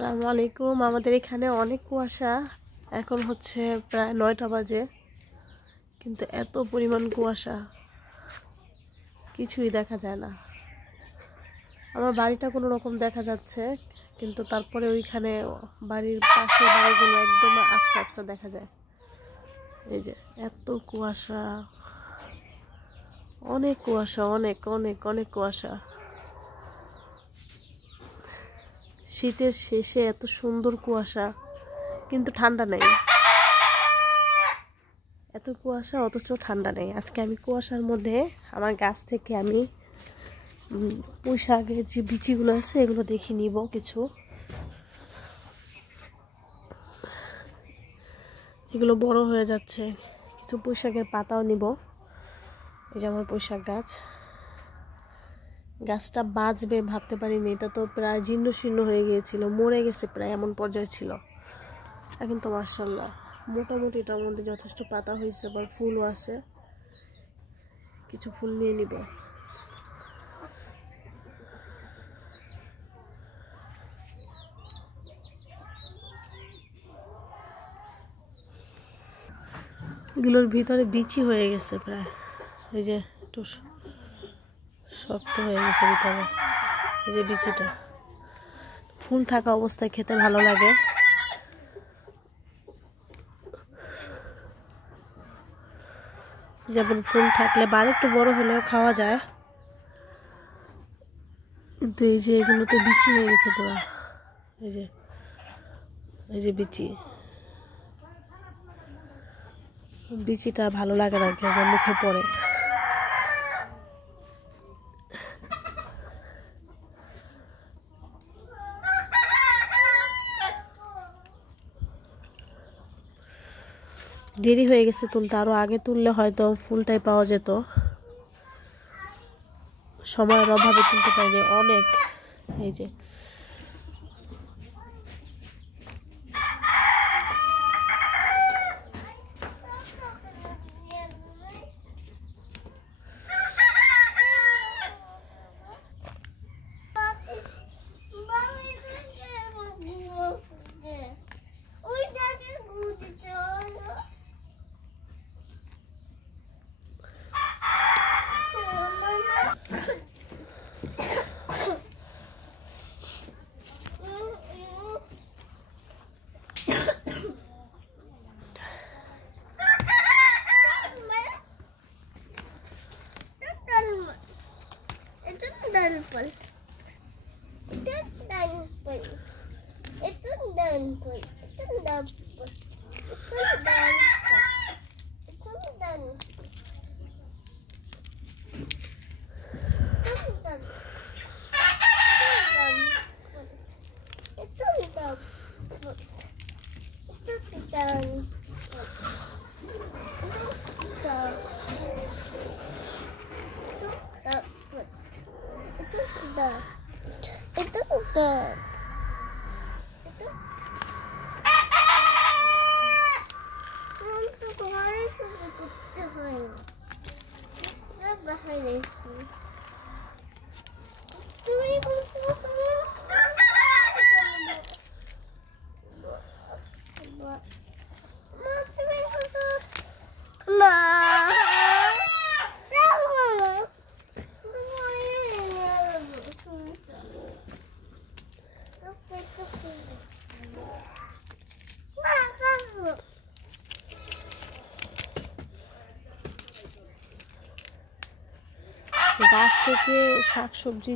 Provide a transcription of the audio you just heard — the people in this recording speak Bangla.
আসসালামু আলাইকুম। আমাদের এখানে অনেক কুয়াশা। এখন হচ্ছে প্রায় 9টা বাজে, কিন্তু এত পরিমাণ কুয়াশা কিছুই দেখা যায় না। আমার বাড়িটা কোনো রকম দেখা যাচ্ছে, কিন্তু তারপরে ওইখানে বাড়ির পাশে বাড়িগুলো একদম আবছা আবছা দেখা যায়। এই যে এত কুয়াশা, অনেক কুয়াশা, অনেক অনেক অনেক কুয়াশা। শীতের শেষে এত সুন্দর কুয়াশা, কিন্তু ঠান্ডা নেই। এত কুয়াশা অথচ ঠান্ডা নেই। আজকে আমি কুয়াশার মধ্যে আমার গাছ থেকে আমি পুঁই শাকের যে বিচিগুলো আছে এগুলো দেখে নিব। কিছু এগুলো বড় হয়ে যাচ্ছে, কিছু পুঁই শাকের পাতাও নিব। এই যে আমার পুঁই শাক গাছটা বাঁচবে ভাবতে পারিনি। এটা তো প্রায় জীর্ণ শীর্ণ হয়ে গিয়েছিল, মরে গেছে প্রায়, এমন পর্যায়ে ছিল। এখন তো মাশাআল্লাহ মোটামুটি এটার মধ্যে যথেষ্ট পাতা হয়েছে, আবার ফুলও আছে। কিছু ফুল নিয়ে নিব। এগুলোর ভিতরে বিচি হয়ে গেছে প্রায়, এই যে একটু শক্ত হয়ে গেছে ভিতরে। এই যে বিচিটা, ফুল থাকা অবস্থায় খেতে ভালো লাগে। যেমন ফুল থাকলে বা একটু বড় হলেও খাওয়া যায়, কিন্তু এই যে এগুলোতে বিচি হয়ে গেছে পুরো। এই যে বিচিটা ভালো লাগে না, কেমন মুখে পড়ে। দেরি হয়ে গেছে তুলতে, আরো আগে তুললে হয়তো ফুলটাই পাওয়া যেত। সময়ের অভাবে তুলতে পারিনি অনেক। এই যে গাছ থেকে শাকসবজি